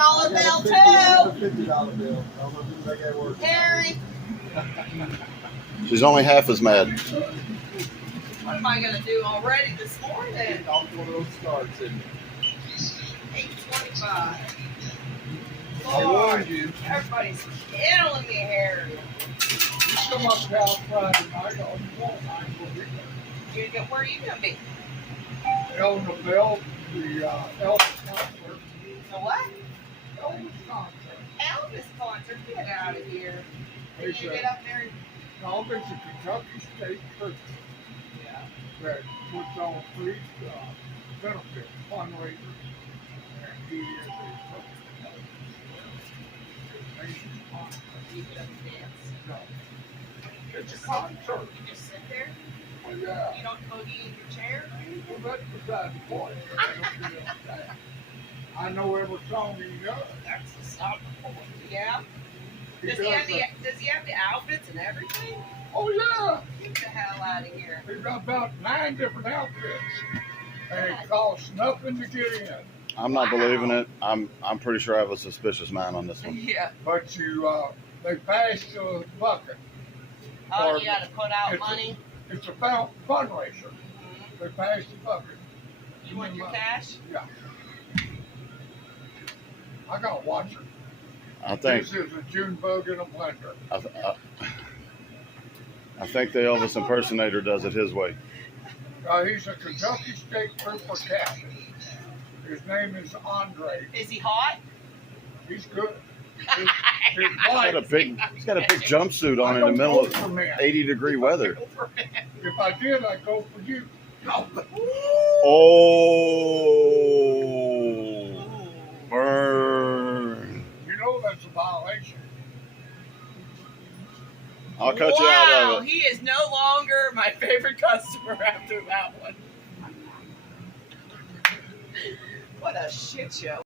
$100 bill too. $50 bill. I don't know if you make that work. Harry, She's only half as mad. what am I gonna do already this morning? Off one of those starts, isn't it? 8:25. I warned you. Everybody's killing me, Harry. You come up down Friday night on the wall. Where are you gonna be? On the bell, the Elvis concert. The what? Elvis concert. Elvis concert. Get out of here. Did It's you a- get up there and No, it's a Kentucky State Church that puts on free benefit fundraisers, and he is a you get up and dance? no. It's a concert. You just sit there? Well, yeah. You don't boogie in your chair? Well, that's beside the point. I know every song he does. That's the stop point. Yeah. He Does he have the outfits and everything? Oh, yeah. Get the hell out of here. He's got about 9 different outfits. And it costs nothing to get in. I'm not believing it. I'm pretty sure I have a suspicious mind on this one. Yeah. But they pass you a bucket. Oh, Or you got to put out it's a- money. It's a fundraiser. They pass the bucket. You want your cash? Yeah. I gotta watch it. I think This is a June bug in a blender. I think the Elvis impersonator does it his way. He's a Kentucky State Trooper captain. His name is Andre. Is he hot? He's good. His He's got a wife. big jumpsuit on in the middle of 80-degree weather. If I did, I'd go for you. Oh, burn! You know that's a violation. I'll cut you out Wow, of it. he is no longer my favorite customer after that one. What a shit show.